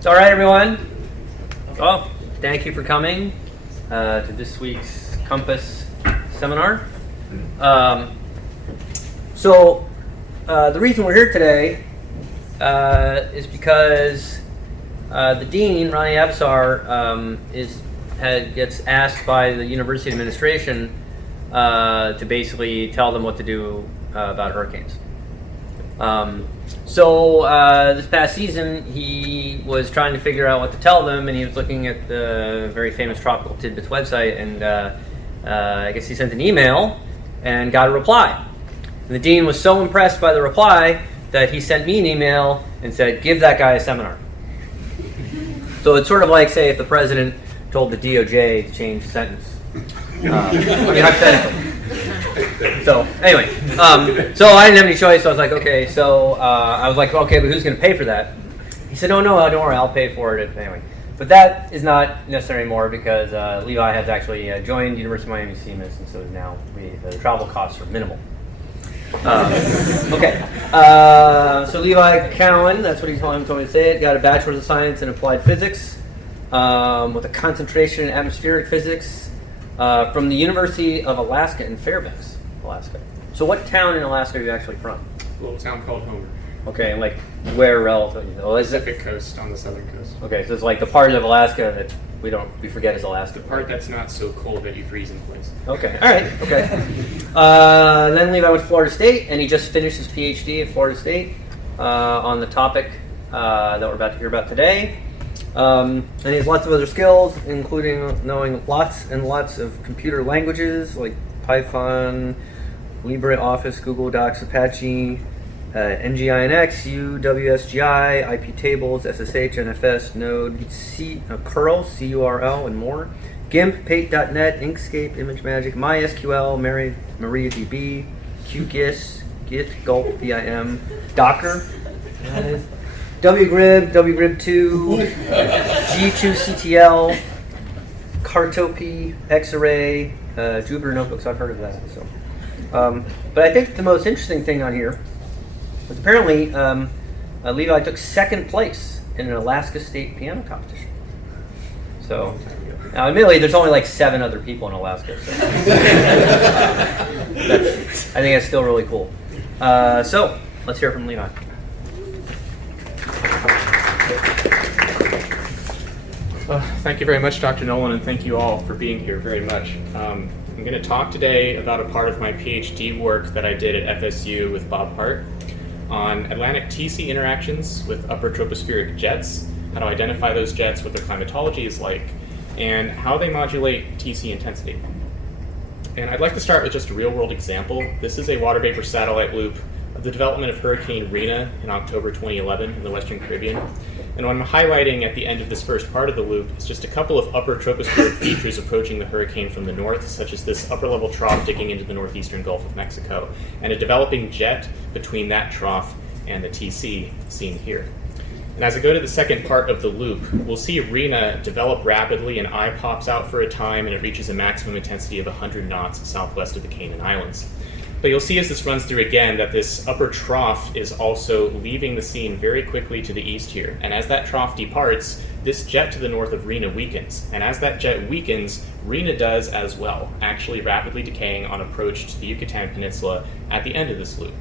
It's all right, everyone. Well, thank you for coming to this week's Compass seminar. The reason we're here today is because the dean, Ronnie Absar, gets asked by the university administration to basically tell them what to do about hurricanes. This past season, he was trying to figure out what to tell them, and he was looking at the very famous Tropical Tidbits website, and I guess he sent an email and got a reply. And the dean was so impressed by the reply that he sent me an email and said, give that guy a seminar. So it's sort of like, say, if the president told the DOJ to change the sentence. Hypothetically. So anyway, so I didn't have any choice. So I was like, okay. So I was like, okay, but who's going to pay for that? He said, no, don't worry, I'll pay for it. Anyway, but that is not necessary anymore because Levi has actually joined University of Miami CMIS, and so now the travel costs are minimal. Okay. So Levi Cowan, that's what he told me to say it, got a Bachelor's of Science in Applied Physics with a concentration in atmospheric physics from the University of Alaska in Fairbanks, Alaska. So what town in Alaska are you actually from? A little town called Homer. Okay, and like where relative? Pacific coast on the southern coast. Okay, so it's like the part of Alaska that we forget is Alaska. The part that's not so cold that you freeze in place. Okay, all right, okay. Then Levi went to Florida State, and he just finished his PhD at Florida State on the topic that we're about to hear about today. And he has lots of other skills, including knowing lots and lots of computer languages like Python, LibreOffice, Google Docs, Apache, NGINX, UWSGI, IP tables, SSH, NFS, Node, curl, CURL, and more. GIMP, Pate.net, Inkscape, ImageMagick, MySQL, MariaDB, QGIS, Git, Gulp, VIM, Docker, WGRib, WGRib2, G2CTL, Cartopy, Xarray, Jupyter Notebooks. I've heard of that. So, but I think the most interesting thing on here was apparently Levi took second place in an Alaska State piano competition. So, now admittedly, there's only like 7 other people in Alaska. So I think that's still really cool. So let's hear from Levi. Thank you very much, Dr. Nolan, and thank you all for being here very much. I'm going to talk today about a part of my PhD work that I did at FSU with Bob Hart on Atlantic TC interactions with upper tropospheric jets, how to identify those jets, what their climatology is like, and how they modulate TC intensity. And I'd like to start with just a real-world example. This is a water vapor satellite loop of the development of Hurricane Rina in October 2011 in the Western Caribbean. And what I'm highlighting at the end of this first part of the loop is just a couple of upper tropospheric features approaching the hurricane from the north, such as this upper-level trough digging into the northeastern Gulf of Mexico, and a developing jet between that trough and the TC seen here. And as I go to the second part of the loop, we'll see Rina develop rapidly, and eye pops out for a time, and it reaches a maximum intensity of 100 knots southwest of the Cayman Islands. But you'll see as this runs through again that this upper trough is also leaving the scene very quickly to the east here. And as that trough departs, this jet to the north of Rina weakens. And as that jet weakens, Rina does as well, actually rapidly decaying on approach to the Yucatan Peninsula at the end of this loop.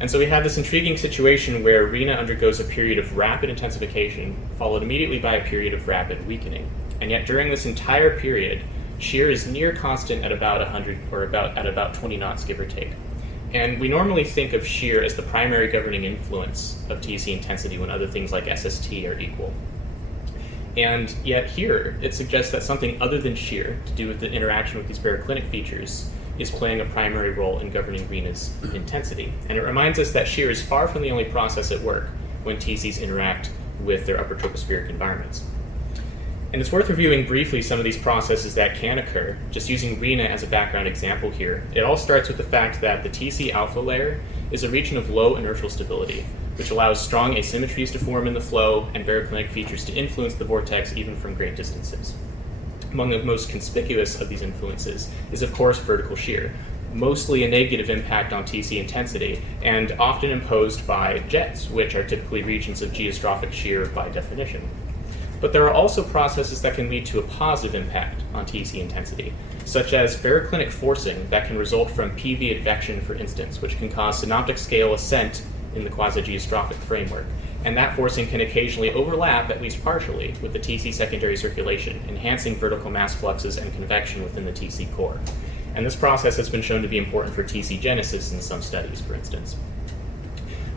And so we have this intriguing situation where Rina undergoes a period of rapid intensification, followed immediately by a period of rapid weakening. And yet during this entire period, Shear is near constant at about 100 or at about 20 knots, give or take. And we normally think of shear as the primary governing influence of TC intensity when other things like SST are equal. And yet here, it suggests that something other than shear, to do with the interaction with these baroclinic features, is playing a primary role in governing Rina's intensity. And it reminds us that shear is far from the only process at work when TCs interact with their upper tropospheric environments. And it's worth reviewing briefly some of these processes that can occur, just using Rina as a background example here. It all starts with the fact that the TC alpha layer is a region of low inertial stability, which allows strong asymmetries to form in the flow and baroclinic features to influence the vortex even from great distances. Among the most conspicuous of these influences is, of course, vertical shear, mostly a negative impact on TC intensity, and often imposed by jets, which are typically regions of geostrophic shear by definition. But there are also processes that can lead to a positive impact on TC intensity, such as baroclinic forcing that can result from PV advection, for instance, which can cause synoptic scale ascent in the quasi-geostrophic framework. And that forcing can occasionally overlap, at least partially, with the TC secondary circulation, enhancing vertical mass fluxes and convection within the TC core. And this process has been shown to be important for TC genesis in some studies, for instance.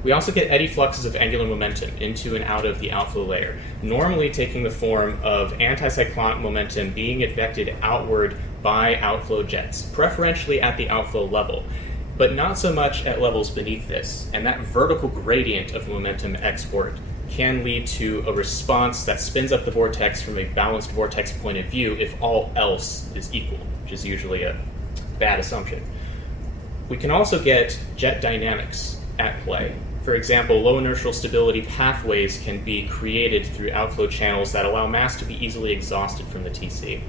We also get eddy fluxes of angular momentum into and out of the outflow layer, normally taking the form of anticyclonic momentum being advected outward by outflow jets, preferentially at the outflow level, but not so much at levels beneath this. And that vertical gradient of momentum export can lead to a response that spins up the vortex from a balanced vortex point of view if all else is equal, which is usually a bad assumption. We can also get jet dynamics at play. For example, low inertial stability pathways can be created through outflow channels that allow mass to be easily exhausted from the TC.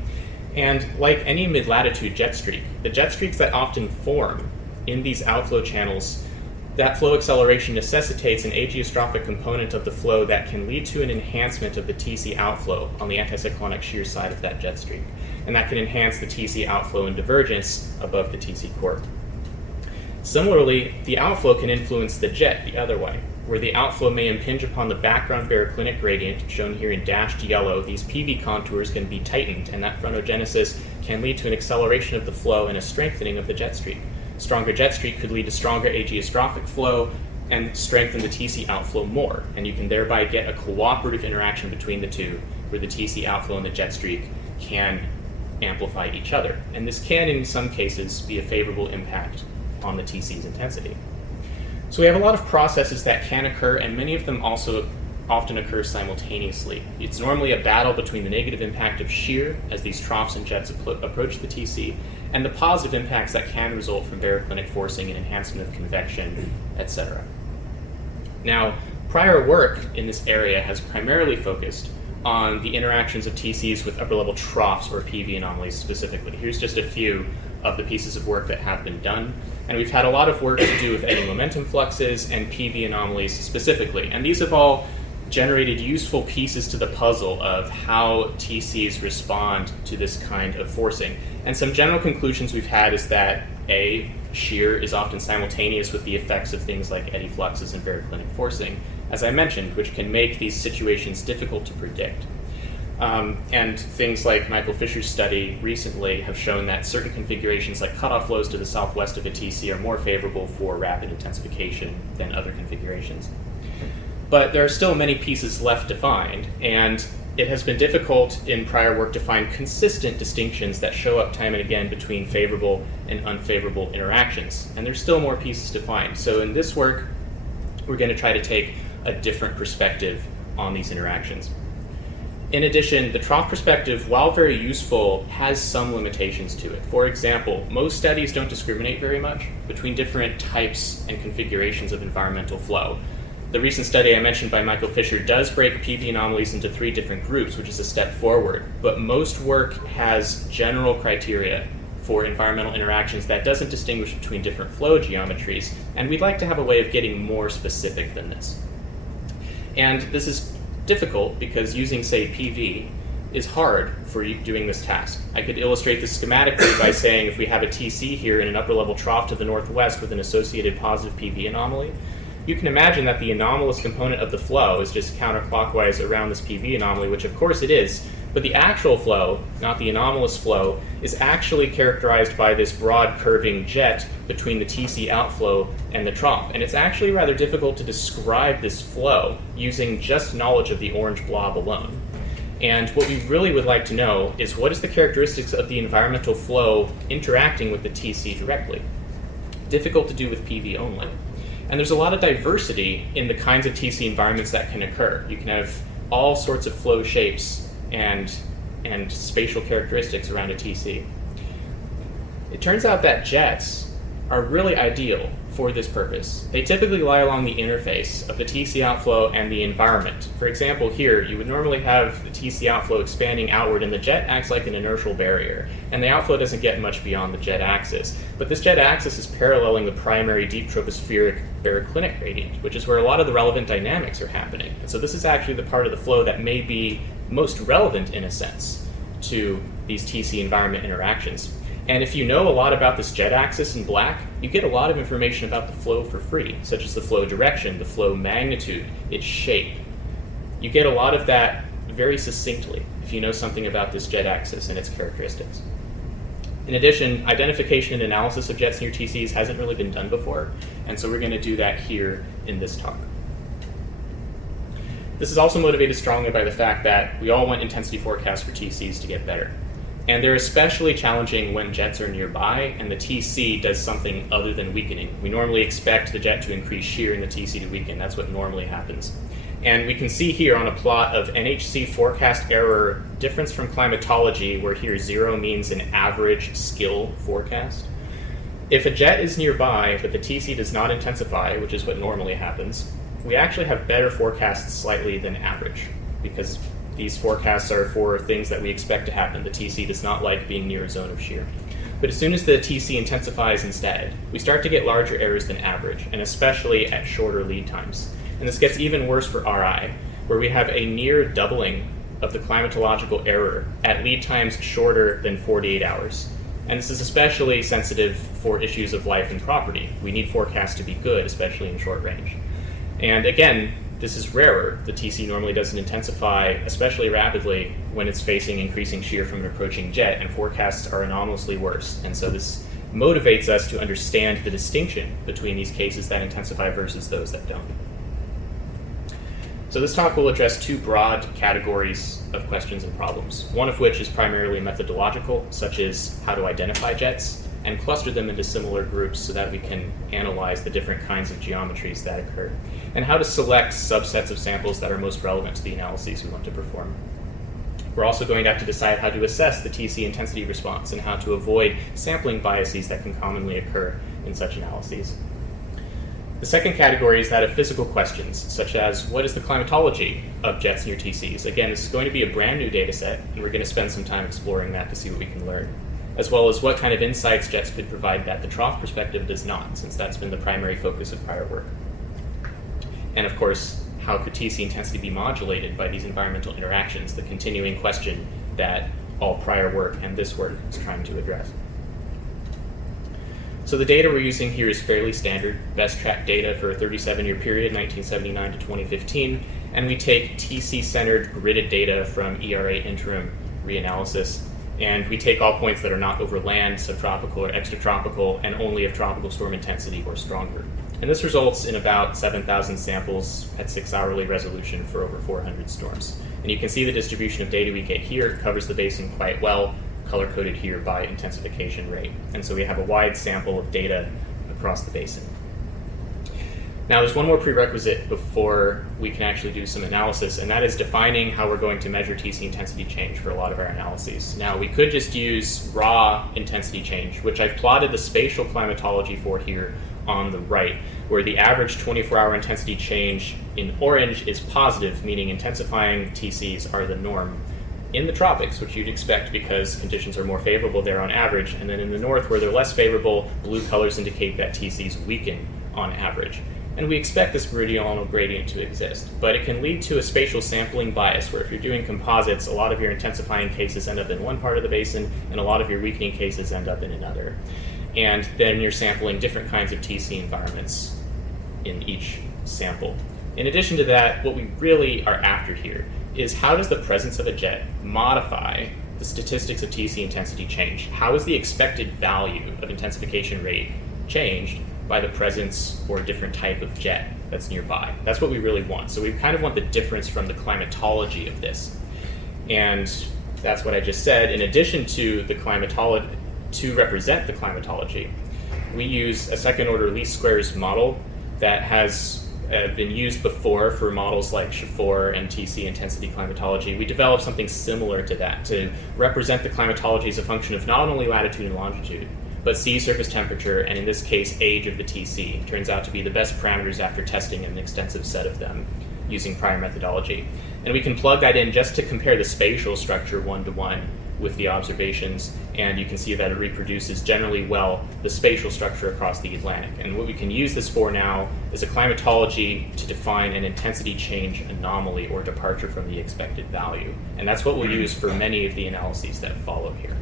And like any mid-latitude jet streak, the jet streaks that often form in these outflow channels, that flow acceleration necessitates an ageostrophic component of the flow that can lead to an enhancement of the TC outflow on the anticyclonic shear side of that jet streak. And that can enhance the TC outflow and divergence above the TC core. Similarly, the outflow can influence the jet the other way, where the outflow may impinge upon the background baroclinic gradient, shown here in dashed yellow. These PV contours can be tightened, and that frontogenesis can lead to an acceleration of the flow and a strengthening of the jet streak. Stronger jet streak could lead to stronger ageostrophic flow and strengthen the TC outflow more, and you can thereby get a cooperative interaction between the two, where the TC outflow and the jet streak can amplify each other. And this can, in some cases, be a favorable impact on the TC's intensity. So we have a lot of processes that can occur, and many of them also often occur simultaneously. It's normally a battle between the negative impact of shear, as these troughs and jets approach the TC, and the positive impacts that can result from baroclinic forcing and enhancement of convection, etc. Now, prior work in this area has primarily focused on the interactions of TCs with upper-level troughs or PV anomalies specifically. Here's just a few of the pieces of work that have been done. And we've had a lot of work to do with eddy momentum fluxes and PV anomalies specifically. And these have all generated useful pieces to the puzzle of how TCs respond to this kind of forcing. And some general conclusions we've had is that A, shear is often simultaneous with the effects of things like eddy fluxes and baroclinic forcing, as I mentioned, which can make these situations difficult to predict. And things like Michael Fisher's study recently have shown that certain configurations like cutoff flows to the southwest of a TC are more favorable for rapid intensification than other configurations. But there are still many pieces left to find, and it has been difficult in prior work to find consistent distinctions that show up time and again between favorable and unfavorable interactions. And there's still more pieces to find. So in this work, we're going to try to take a different perspective on these interactions. In addition, the trough perspective, while very useful, has some limitations to it. For example, most studies don't discriminate very much between different types and configurations of environmental flow. The recent study I mentioned by Michael Fisher does break PV anomalies into 3 different groups, which is a step forward, but most work has general criteria for environmental interactions that doesn't distinguish between different flow geometries, and we'd like to have a way of getting more specific than this. And this is difficult because using, say, PV is hard for you doing this task. I could illustrate this schematically by saying if we have a TC here in an upper level trough to the northwest with an associated positive PV anomaly, you can imagine that the anomalous component of the flow is just counterclockwise around this PV anomaly, which of course it is, but the actual flow, not the anomalous flow, is actually characterized by this broad curving jet between the TC outflow and the trough. And it's actually rather difficult to describe this flow using just knowledge of the orange blob alone. And what we really would like to know is what is the characteristics of the environmental flow interacting with the TC directly? Difficult to do with PV only. And there's a lot of diversity in the kinds of TC environments that can occur. You can have all sorts of flow shapes and spatial characteristics around a TC. It turns out that jets are really ideal for this purpose. They typically lie along the interface of the TC outflow and the environment. For example, here, you would normally have the TC outflow expanding outward, and the jet acts like an inertial barrier, and the outflow doesn't get much beyond the jet axis. But this jet axis is paralleling the primary deep tropospheric baroclinic gradient, which is where a lot of the relevant dynamics are happening. And so this is actually the part of the flow that may be most relevant, in a sense, to these TC environment interactions. And if you know a lot about this jet axis in black, you get a lot of information about the flow for free, such as the flow direction, the flow magnitude, its shape. You get a lot of that very succinctly if you know something about this jet axis and its characteristics. In addition, identification and analysis of jets near TCs hasn't really been done before, and so we're going to do that here in this talk. This is also motivated strongly by the fact that we all want intensity forecasts for TCs to get better. And they're especially challenging when jets are nearby and the TC does something other than weakening. We normally expect the jet to increase shear and the TC to weaken. That's what normally happens. And we can see here on a plot of NHC forecast error difference from climatology, where here 0 means an average skill forecast. If a jet is nearby but the TC does not intensify, which is what normally happens, we actually have better forecasts slightly than average, because these forecasts are for things that we expect to happen. The TC does not like being near a zone of shear. But as soon as the TC intensifies instead, we start to get larger errors than average, and especially at shorter lead times. And this gets even worse for RI, where we have a near doubling of the climatological error at lead times shorter than 48 hours. And this is especially sensitive for issues of life and property. We need forecasts to be good, especially in short range. And again, this is rarer. The TC normally doesn't intensify especially rapidly when it's facing increasing shear from an approaching jet, and forecasts are anomalously worse. And so this motivates us to understand the distinction between these cases that intensify versus those that don't. So this talk will address two broad categories of questions and problems, one of which is primarily methodological, such as how to identify jets, and cluster them into similar groups so that we can analyze the different kinds of geometries that occur, and how to select subsets of samples that are most relevant to the analyses we want to perform. We're also going to have to decide how to assess the TC intensity response and how to avoid sampling biases that can commonly occur in such analyses. The second category is that of physical questions, such as what is the climatology of jets near TCs? Again, this is going to be a brand new data set, and we're going to spend some time exploring that to see what we can learn, as well as what kind of insights jets could provide that the trough perspective does not, since that's been the primary focus of prior work. And of course, how could TC intensity be modulated by these environmental interactions, the continuing question that all prior work and this work is trying to address. So the data we're using here is fairly standard, best tracked data for a 37-year period, 1979 to 2015, and we take TC-centered gridded data from ERA-Interim reanalysis, and we take all points that are not over land, subtropical, or extratropical, and only of tropical storm intensity or stronger. And this results in about 7,000 samples at 6-hourly resolution for over 400 storms. And you can see the distribution of data we get here. It covers the basin quite well, color-coded here by intensification rate. And so we have a wide sample of data across the basin. Now, there's one more prerequisite before we can actually do some analysis, and that is defining how we're going to measure TC intensity change for a lot of our analyses. Now, we could just use raw intensity change, which I've plotted the spatial climatology for here on the right, where the average 24-hour intensity change in orange is positive, meaning intensifying TCs are the norm in the tropics, which you'd expect because conditions are more favorable there on average, and then in the north, where they're less favorable, blue colors indicate that TCs weaken on average. And we expect this meridional gradient to exist, but it can lead to a spatial sampling bias, where if you're doing composites, a lot of your intensifying cases end up in one part of the basin, and a lot of your weakening cases end up in another. And then you're sampling different kinds of TC environments in each sample. In addition to that, what we really are after here is how does the presence of a jet modify the statistics of TC intensity change? How is the expected value of intensification rate changed by the presence or different type of jet that's nearby? That's what we really want. So we kind of want the difference from the climatology of this. And that's what I just said. In addition to the climatology, to represent the climatology, we use a second-order least squares model that has been used before for models like Shear and TC intensity climatology. We developed something similar to that to represent the climatology as a function of not only latitude and longitude, but sea surface temperature, and in this case, age of the TC. Turns out to be the best parameters after testing an extensive set of them using prior methodology. And we can plug that in just to compare the spatial structure one-to-one with the observations, and you can see that it reproduces generally well the spatial structure across the Atlantic. And what we can use this for now is a climatology to define an intensity change anomaly or departure from the expected value. And that's what we'll use for many of the analyses that follow here.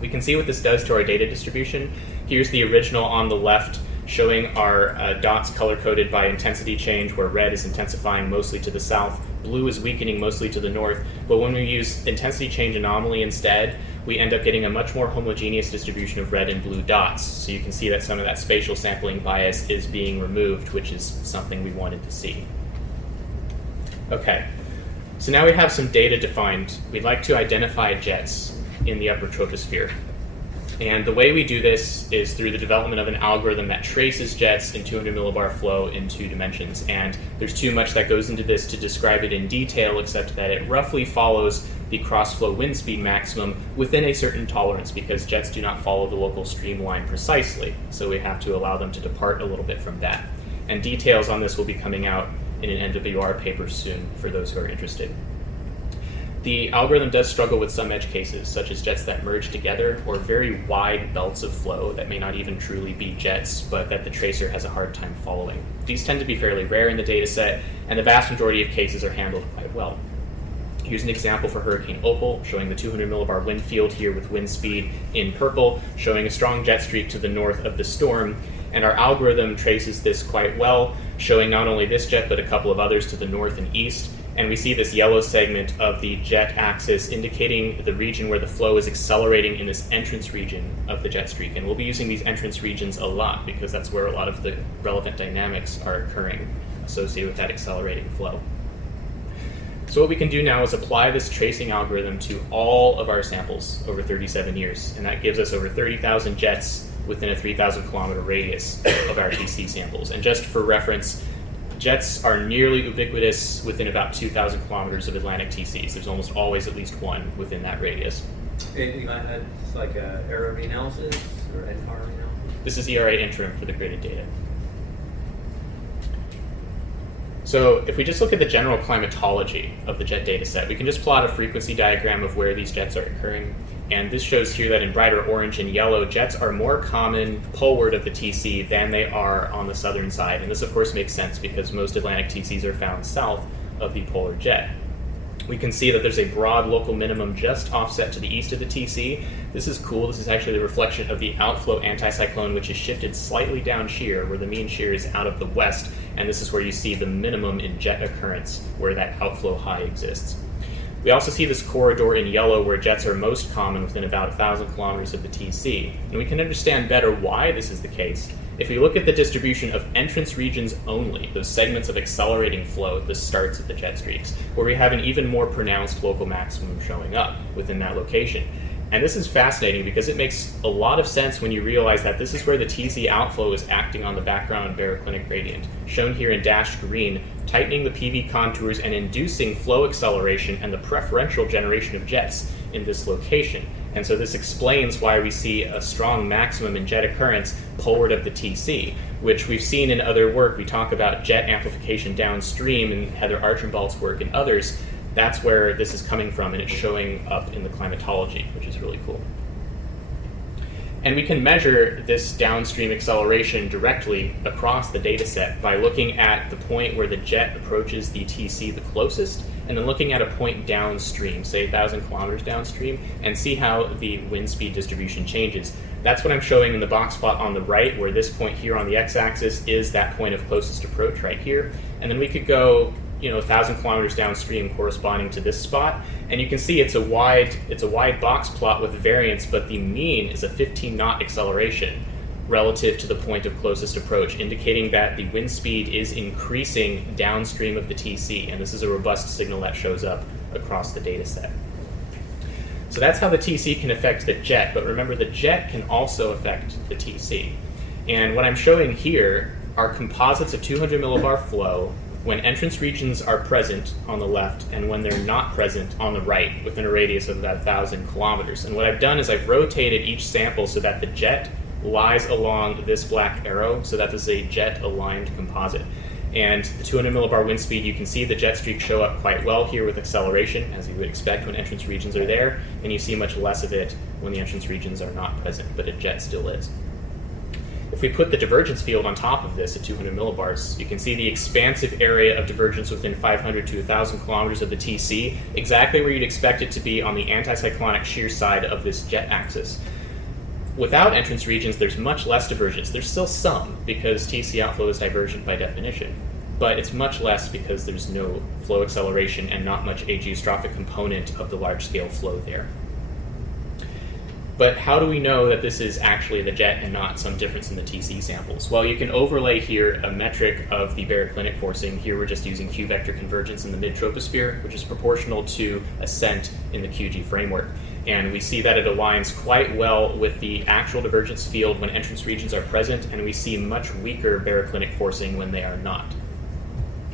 We can see what this does to our data distribution. Here's the original on the left, showing our dots color-coded by intensity change, where red is intensifying mostly to the south, blue is weakening mostly to the north. But when we use intensity change anomaly instead, we end up getting a much more homogeneous distribution of red and blue dots. So you can see that some of that spatial sampling bias is being removed, which is something we wanted to see. Okay, so now we have some data defined. We'd like to identify jets in the upper troposphere. And the way we do this is through the development of an algorithm that traces jets in 200 millibar flow in 2 dimensions. And there's too much that goes into this to describe it in detail, except that it roughly follows the cross-flow wind speed maximum within a certain tolerance, because jets do not follow the local streamline precisely. So we have to allow them to depart a little bit from that. And details on this will be coming out in an NWR paper soon for those who are interested. The algorithm does struggle with some edge cases, such as jets that merge together, or very wide belts of flow that may not even truly be jets, but that the tracer has a hard time following. These tend to be fairly rare in the data set, and the vast majority of cases are handled quite well. Here's an example for Hurricane Opal, showing the 200 millibar wind field here with wind speed in purple, showing a strong jet streak to the north of the storm. And our algorithm traces this quite well, showing not only this jet, but a couple of others to the north and east. And we see this yellow segment of the jet axis indicating the region where the flow is accelerating in this entrance region of the jet streak. And we'll be using these entrance regions a lot because that's where a lot of the relevant dynamics are occurring associated with that accelerating flow. So what we can do now is apply this tracing algorithm to all of our samples over 37 years. And that gives us over 30,000 jets within a 3,000 kilometer radius of our TC samples. And just for reference, jets are nearly ubiquitous within about 2,000 kilometers of Atlantic TCs. There's almost always at least one within that radius. And you might have like a ERA-Reanalysis or NCAR reanalysis? This is ERA-Interim for the graded data. So if we just look at the general climatology of the jet data set, we can just plot a frequency diagram of where these jets are occurring. And this shows here that in brighter orange and yellow, jets are more common poleward of the TC than they are on the southern side. And this, of course, makes sense because most Atlantic TCs are found south of the polar jet. We can see that there's a broad local minimum just offset to the east of the TC. This is cool. This is actually the reflection of the outflow anticyclone, which is shifted slightly down shear, where the mean shear is out of the west. And this is where you see the minimum in jet occurrence, where that outflow high exists. We also see this corridor in yellow where jets are most common within about 1,000 kilometers of the TC. And we can understand better why this is the case if we look at the distribution of entrance regions only, those segments of accelerating flow, the starts of the jet streaks, where we have an even more pronounced local maximum showing up within that location. And this is fascinating because it makes a lot of sense when you realize that this is where the TC outflow is acting on the background baroclinic gradient, shown here in dashed green, tightening the PV contours and inducing flow acceleration and the preferential generation of jets in this location. And so this explains why we see a strong maximum in jet occurrence poleward of the TC, which we've seen in other work. We talk about jet amplification downstream in Heather Archambault's work and others. That's where this is coming from, and it's showing up in the climatology, which is really cool. And we can measure this downstream acceleration directly across the data set by looking at the point where the jet approaches the TC the closest, and then looking at a point downstream, say 1,000 kilometers downstream, and see how the wind speed distribution changes. That's what I'm showing in the box plot on the right, where this point here on the x-axis is that point of closest approach right here. And then we could go 1,000 kilometers downstream corresponding to this spot, and you can see it's a wide box plot with variance, but the mean is a 15 knot acceleration relative to the point of closest approach, indicating that the wind speed is increasing downstream of the TC, and this is a robust signal that shows up across the data set. So that's how the TC can affect the jet, but remember the jet can also affect the TC. And what I'm showing here are composites of 200 millibar flow when entrance regions are present on the left and when they're not present on the right within a radius of about 1,000 kilometers. And what I've done is I've rotated each sample so that the jet lies along this black arrow, so that this is a jet-aligned composite. And the 200 millibar wind speed, you can see the jet streaks show up quite well here with acceleration, as you would expect when entrance regions are there, and you see much less of it when the entrance regions are not present, but a jet still is. If we put the divergence field on top of this at 200 millibars, you can see the expansive area of divergence within 500 to 1,000 kilometers of the TC, exactly where you'd expect it to be on the anticyclonic shear side of this jet axis. Without entrance regions, there's much less divergence. There's still some, because TC outflow is divergent by definition, but it's much less because there's no flow acceleration and not much a geostrophic component of the large-scale flow there. But how do we know that this is actually the jet and not some difference in the TC samples? Well, you can overlay here a metric of the baroclinic forcing. Here we're just using Q-vector convergence in the mid-troposphere, which is proportional to ascent in the QG framework. And we see that it aligns quite well with the actual divergence field when entrance regions are present, and we see much weaker baroclinic forcing when they are not,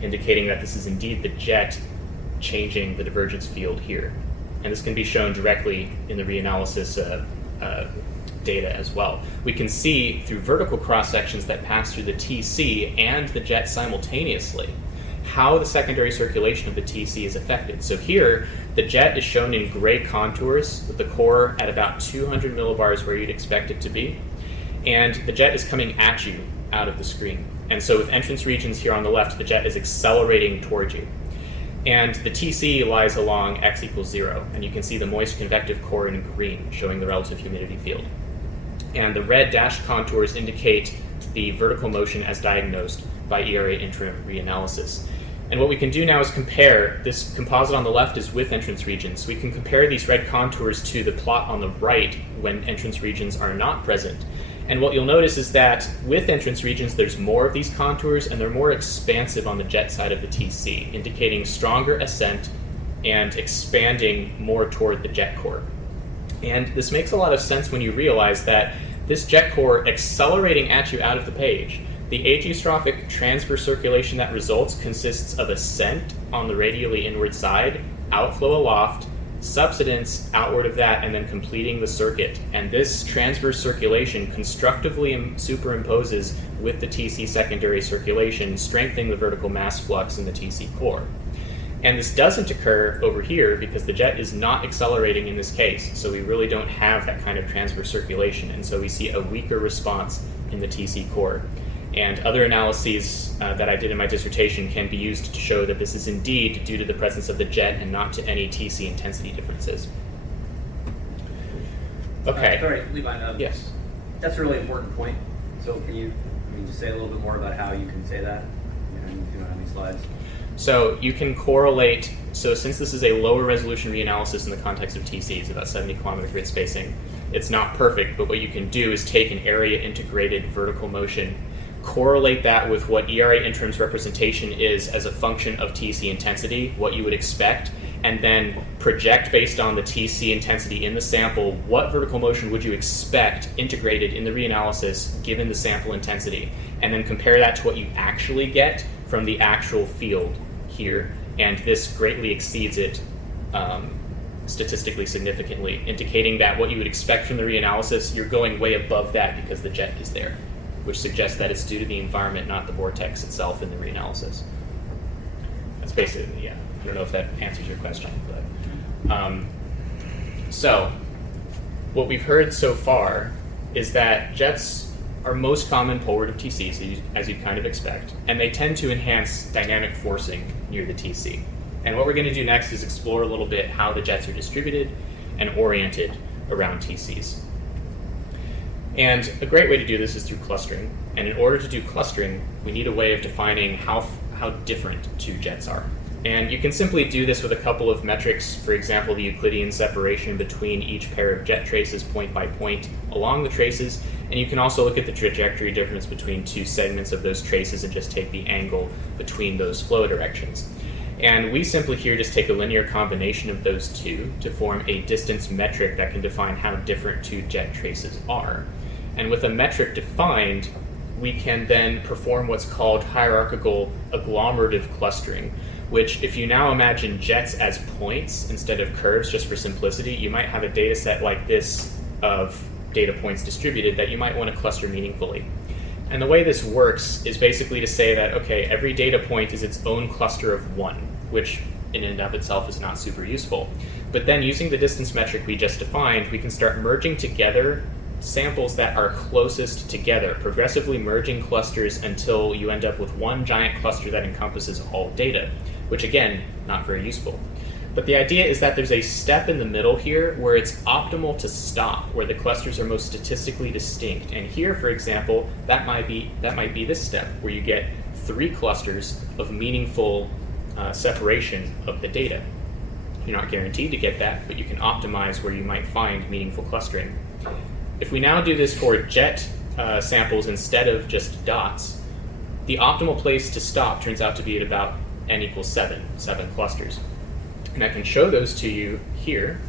indicating that this is indeed the jet changing the divergence field here. And this can be shown directly in the reanalysis data as well. We can see through vertical cross-sections that pass through the TC and the jet simultaneously how the secondary circulation of the TC is affected. So here, the jet is shown in gray contours with the core at about 200 millibars where you'd expect it to be. And the jet is coming at you out of the screen. And so with entrance regions here on the left, the jet is accelerating towards you. And the TC lies along x equals 0, and you can see the moist convective core in green, showing the relative humidity field. And the red dashed contours indicate the vertical motion as diagnosed by ERA-Interim reanalysis. And what we can do now is compare. This composite on the left is with entrance regions. We can compare these red contours to the plot on the right when entrance regions are not present. And what you'll notice is that with entrance regions, there's more of these contours, and they're more expansive on the jet side of the TC, indicating stronger ascent and expanding more toward the jet core. And this makes a lot of sense when you realize that this jet core accelerating at you out of the page, the ageostrophic transverse circulation that results consists of ascent on the radially inward side, outflow aloft, subsidence outward of that, and then completing the circuit. And this transverse circulation constructively superimposes with the TC secondary circulation, strengthening the vertical mass flux in the TC core. And this doesn't occur over here because the jet is not accelerating in this case, so we really don't have that kind of transverse circulation, and so we see a weaker response in the TC core. And other analyses that I did in my dissertation can be used to show that this is indeed due to the presence of the jet and not to any TC intensity differences. Okay. Sorry, Levi. Yes. That's a really important point. So can you just say a little bit more about how you can say that? You don't have any slides. So you can correlate, so since this is a lower resolution reanalysis in the context of TCs, about 70 kilometer grid spacing, it's not perfect, but what you can do is take an area integrated vertical motion, correlate that with what ERA-Interim's representation is as a function of TC intensity, what you would expect, and then project based on the TC intensity in the sample, what vertical motion would you expect integrated in the reanalysis given the sample intensity, and then compare that to what you actually get from the actual field here, and this greatly exceeds it statistically significantly, indicating that what you would expect from the reanalysis, you're going way above that because the jet is there, which suggests that it's due to the environment, not the vortex itself in the reanalysis. That's basically, yeah. I don't know if that answers your question, but so what we've heard so far is that jets are most common poleward of TC, as you'd kind of expect, and they tend to enhance dynamic forcing near the TC. And what we're going to do next is explore a little bit how the jets are distributed and oriented around TCs. And a great way to do this is through clustering. And in order to do clustering, we need a way of defining how different two jets are. And you can simply do this with a couple of metrics, for example, the Euclidean separation between each pair of jet traces point by point along the traces, and you can also look at the trajectory difference between two segments of those traces and just take the angle between those flow directions. And we simply here just take a linear combination of those two to form a distance metric that can define how different two jet traces are. And with a metric defined, we can then perform what's called hierarchical agglomerative clustering, which if you now imagine jets as points instead of curves, just for simplicity, you might have a data set like this of data points distributed that you might want to cluster meaningfully. And the way this works is basically to say that, okay, every data point is its own cluster of one, which in and of itself is not super useful. But then using the distance metric we just defined, we can start merging together samples that are closest together, progressively merging clusters until you end up with one giant cluster that encompasses all data, which again, not very useful. But the idea is that there's a step in the middle here where it's optimal to stop, where the clusters are most statistically distinct. And here, for example, that might be this step, where you get 3 clusters of meaningful separation of the data. You're not guaranteed to get that, but you can optimize where you might find meaningful clustering. If we now do this for jet samples instead of just dots, the optimal place to stop turns out to be at about n equals 7 clusters. And I can show those to you here,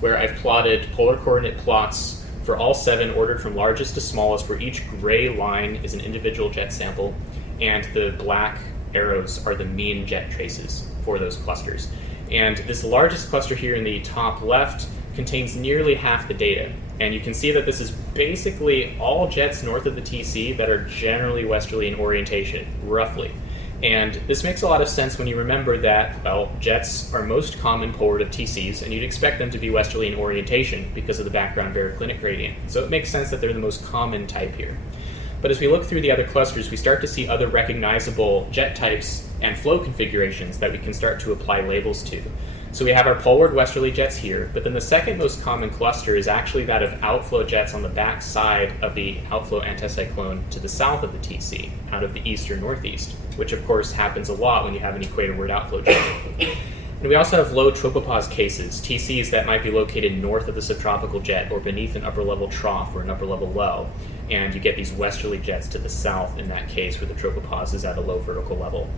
where I've plotted polar coordinate plots for all 7 ordered from largest to smallest, where each gray line is an individual jet sample, and the black arrows are the mean jet traces for those clusters. And this largest cluster here in the top left contains nearly half the data. And you can see that this is basically all jets north of the TC that are generally westerly in orientation, roughly. And this makes a lot of sense when you remember that, well, jets are most common poleward of TCs, and you'd expect them to be westerly in orientation because of the background baroclinic gradient. So it makes sense that they're the most common type here. But as we look through the other clusters, we start to see other recognizable jet types and flow configurations that we can start to apply labels to. So we have our poleward westerly jets here, but then the second most common cluster is actually that of outflow jets on the back side of the outflow anticyclone to the south of the TC, out of the east or northeast, which of course happens a lot when you have an equatorward outflow jet. And we also have low tropopause cases, TCs that might be located north of the subtropical jet or beneath an upper level trough or an upper level low, and you get these westerly jets to the south in that case where the tropopause is at a low vertical level.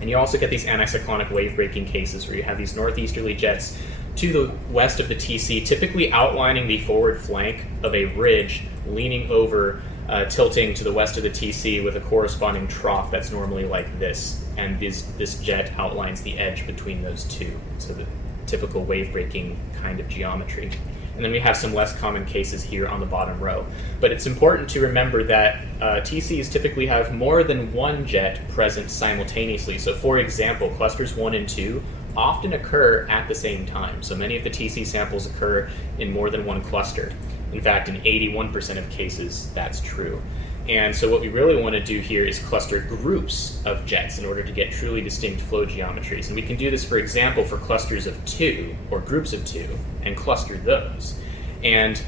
And you also get these anticyclonic wave-breaking cases where you have these northeasterly jets to the west of the TC, typically outlining the forward flank of a ridge, leaning over, tilting to the west of the TC with a corresponding trough that's normally like this. And this jet outlines the edge between those two, so the typical wave-breaking kind of geometry. And then we have some less common cases here on the bottom row. But it's important to remember that TCs typically have more than one jet present simultaneously. So for example, clusters 1 and 2 often occur at the same time. So many of the TC samples occur in more than one cluster. In fact, in 81% of cases, that's true. And so what we really want to do here is cluster groups of jets in order to get truly distinct flow geometries. And we can do this, for example, for clusters of 2 or groups of 2 and cluster those. And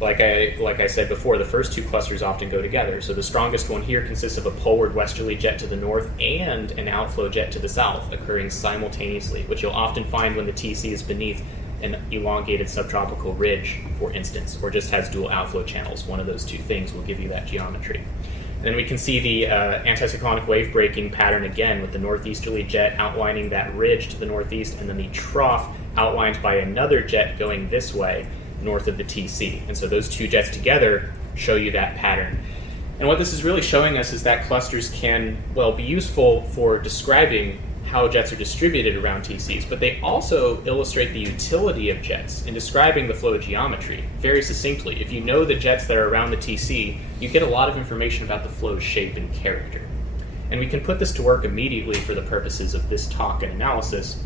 like I said before, the first 2 clusters often go together. So the strongest one here consists of a poleward westerly jet to the north and an outflow jet to the south occurring simultaneously, which you'll often find when the TC is beneath an elongated subtropical ridge, for instance, or just has dual outflow channels. One of those 2 things will give you that geometry. Then we can see the anticyclonic wave breaking pattern again with the northeasterly jet outlining that ridge to the northeast, and then the trough outlined by another jet going this way north of the TC. And so those 2 jets together show you that pattern. And what this is really showing us is that clusters can, well, be useful for describing how jets are distributed around TCs, but they also illustrate the utility of jets in describing the flow geometry very succinctly. If you know the jets that are around the TC, you get a lot of information about the flow's shape and character. And we can put this to work immediately for the purposes of this talk and analysis.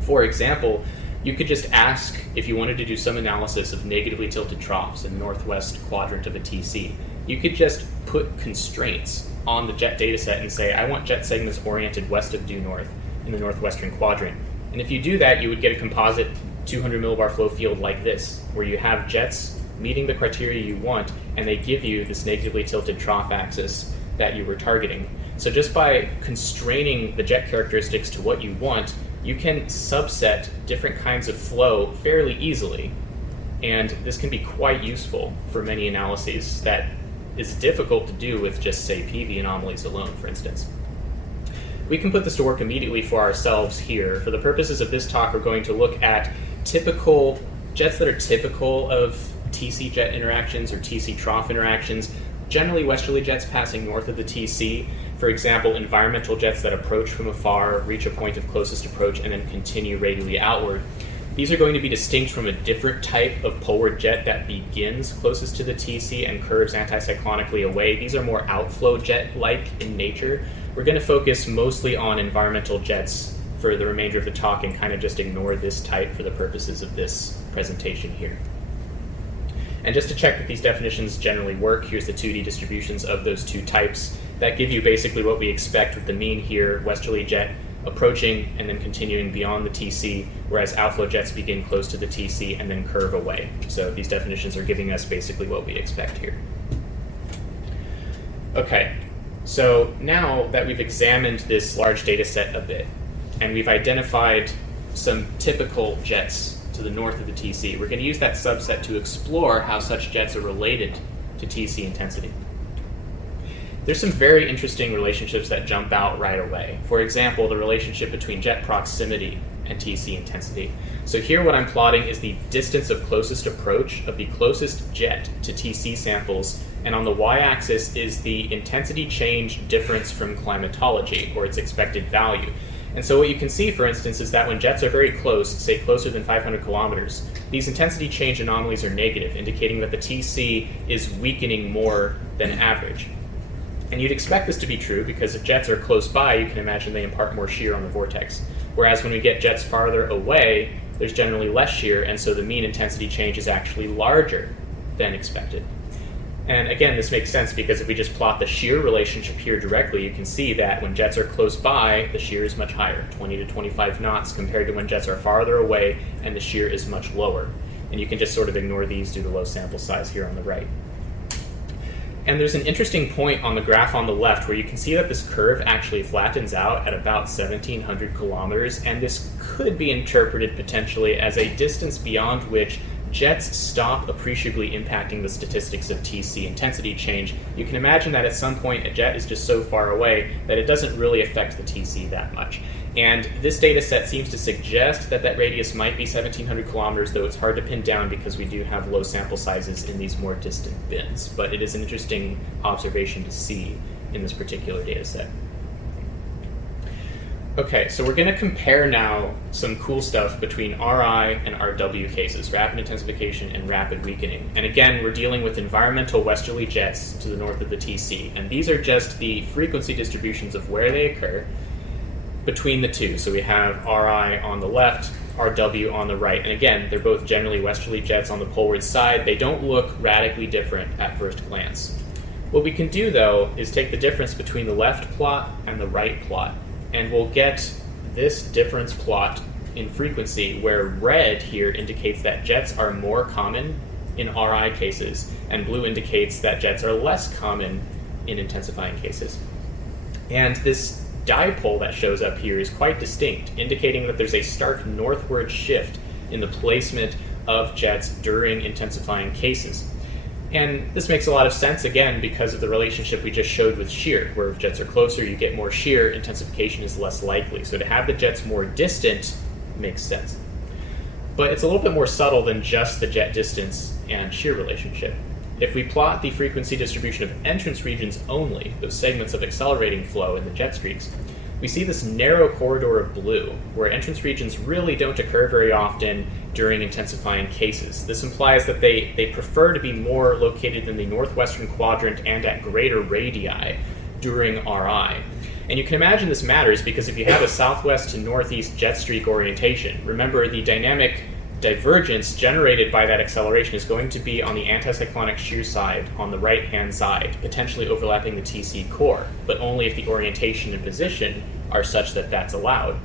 For example, you could just ask if you wanted to do some analysis of negatively tilted troughs in the northwest quadrant of a TC. You could just put constraints on the jet dataset and say, I want jet segments oriented west of due north in the northwestern quadrant. And if you do that, you would get a composite 200 millibar flow field like this, where you have jets meeting the criteria you want, and they give you this negatively tilted trough axis that you were targeting. So just by constraining the jet characteristics to what you want, you can subset different kinds of flow fairly easily. And this can be quite useful for many analyses that is difficult to do with just, say, PV anomalies alone, for instance. We can put this to work immediately for ourselves here. For the purposes of this talk, we're going to look at typical jets that are typical of TC jet interactions or TC trough interactions, generally westerly jets passing north of the TC. For example, environmental jets that approach from afar, reach a point of closest approach, and then continue radially outward. These are going to be distinct from a different type of poleward jet that begins closest to the TC and curves anticyclonically away. These are more outflow jet-like in nature. We're going to focus mostly on environmental jets for the remainder of the talk and kind of just ignore this type for the purposes of this presentation here. And just to check that these definitions generally work, here's the 2D distributions of those two types that give you basically what we expect with the mean here, westerly jet approaching and then continuing beyond the TC, whereas outflow jets begin close to the TC and then curve away. So these definitions are giving us basically what we expect here. Okay, so now that we've examined this large data set a bit, and we've identified some typical jets to the north of the TC, we're going to use that subset to explore how such jets are related to TC intensity. There's some very interesting relationships that jump out right away. For example, the relationship between jet proximity and TC intensity. So here what I'm plotting is the distance of closest approach of the closest jet to TC samples, and on the y-axis is the intensity change difference from climatology, or its expected value. And so what you can see, for instance, is that when jets are very close, say closer than 500 kilometers, these intensity change anomalies are negative, indicating that the TC is weakening more than average. And you'd expect this to be true because if jets are close by, you can imagine they impart more shear on the vortex. Whereas when we get jets farther away, there's generally less shear, and so the mean intensity change is actually larger than expected. And again, this makes sense because if we just plot the shear relationship here directly, you can see that when jets are close by, the shear is much higher, 20 to 25 knots, compared to when jets are farther away and the shear is much lower. And you can just sort of ignore these due to low sample size here on the right. And there's an interesting point on the graph on the left where you can see that this curve actually flattens out at about 1,700 kilometers, and this could be interpreted potentially as a distance beyond which jets stop appreciably impacting the statistics of TC intensity change. You can imagine that at some point a jet is just so far away that it doesn't really affect the TC that much. And this data set seems to suggest that that radius might be 1,700 kilometers, though it's hard to pin down because we do have low sample sizes in these more distant bins. But it is an interesting observation to see in this particular data set. Okay, so we're going to compare now some cool stuff between RI and RW cases, rapid intensification and rapid weakening. And again, we're dealing with environmental westerly jets to the north of the TC. And these are just the frequency distributions of where they occur between the two. So we have RI on the left, RW on the right. And again, they're both generally westerly jets on the poleward side. They don't look radically different at first glance. What we can do, though, is take the difference between the left plot and the right plot, and we'll get this difference plot in frequency where red here indicates that jets are more common in RI cases, and blue indicates that jets are less common in intensifying cases. And this dipole that shows up here is quite distinct, indicating that there's a stark northward shift in the placement of jets during intensifying cases. And this makes a lot of sense, again, because of the relationship we just showed with shear, where if jets are closer, you get more shear, intensification is less likely. So to have the jets more distant makes sense. But it's a little bit more subtle than just the jet distance and shear relationship. If we plot the frequency distribution of entrance regions only, those segments of accelerating flow in the jet streaks, we see this narrow corridor of blue, where entrance regions really don't occur very often during intensifying cases. This implies that they prefer to be more located in the northwestern quadrant and at greater radii during RI. And you can imagine this matters because if you have a southwest to northeast jet streak orientation, remember the dynamic divergence generated by that acceleration is going to be on the anticyclonic shear side on the right-hand side, potentially overlapping the TC core, but only if the orientation and position are such that that's allowed.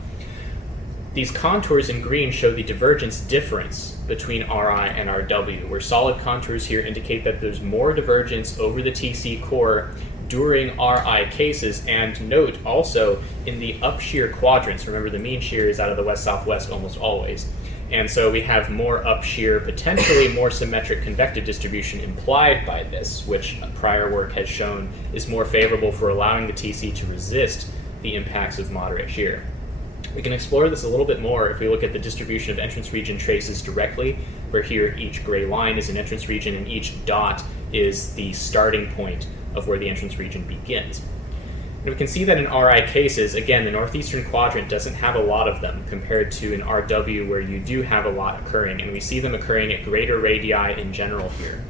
These contours in green show the divergence difference between RI and RW, where solid contours here indicate that there's more divergence over the TC core during RI cases, and note also in the up shear quadrants. Remember, the mean shear is out of the west-southwest almost always. And so we have more up shear, potentially more symmetric convective distribution implied by this, which prior work has shown is more favorable for allowing the TC to resist the impacts of moderate shear. We can explore this a little bit more if we look at the distribution of entrance region traces directly, where here each gray line is an entrance region and each dot is the starting point of where the entrance region begins. And we can see that in RI cases, again, the northeastern quadrant doesn't have a lot of them compared to an RW where you do have a lot occurring, and we see them occurring at greater radii in general here.